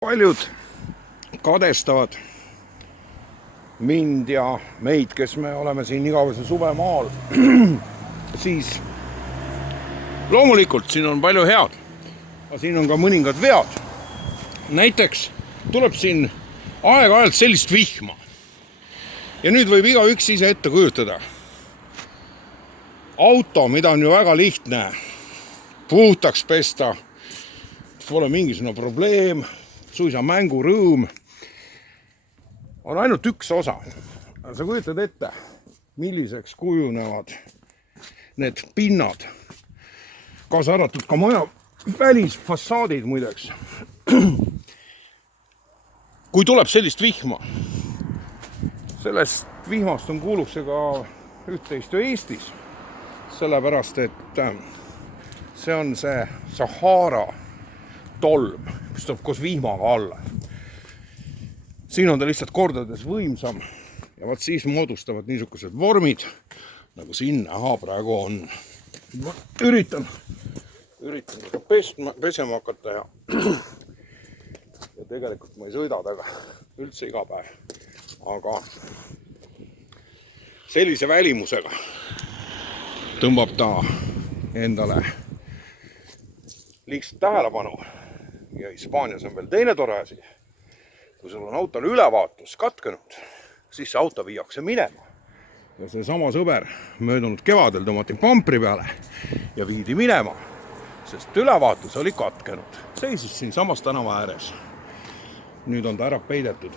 Paljud kadestavad mind ja meid, kes me oleme siin igavese suvemaal, siis loomulikult siin on palju head, aga siin on ka mõningad vead. Näiteks tuleb siin aeg-ajalt sellist vihma. Ja nüüd võib igaüks ise ette kujutada. Auto, mida on ju väga lihtne puhtaks pesta, pole mingisugune probleem, suisa mängurõõm, on ainult üks osa. Sa kujutad ette, milliseks kujunevad need pinnad, kaasa arvatud ka maja välisfassaadid muideks. Kui tuleb sellist vihma, sellest vihmast on kuulub see ka üht-teist Eestis, sellepärast et see on see Sahara tolm, mis tuleb koos vihmaga alla. Siin on ta lihtsalt kordades võimsam ja vaat siis moodustavad niisugused vormid, nagu siin näha praegu on. Ma üritan ka pesema hakata ja tegelikult ma ei sõida taga üldse iga päev, aga sellise välimusega tõmbab ta endale liigselt tähelepanu. Ja Hispaanias on veel teine tore asi. Kui sul on autol ülevaatus katkenud, siis see auto viiakse minema. Ja see sama sõber möödunud kevadel tõmmati pampri peale ja viidi minema, sest ülevaatus oli katkenud. Seisis siin samas tänava ääres. Nüüd on ta ära peidetud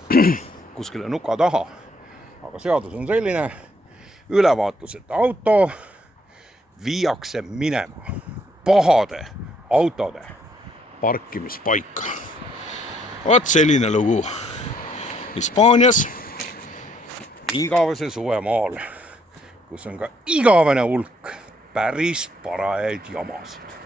kuskile nuka taha. Aga seadus on selline, ülevaatuseta auto viiakse minema pahade autode parkimispaika. Vaat selline lugu Hispaanias igavese suvemaal, kus on ka igavene hulk päris parajaid jamasid.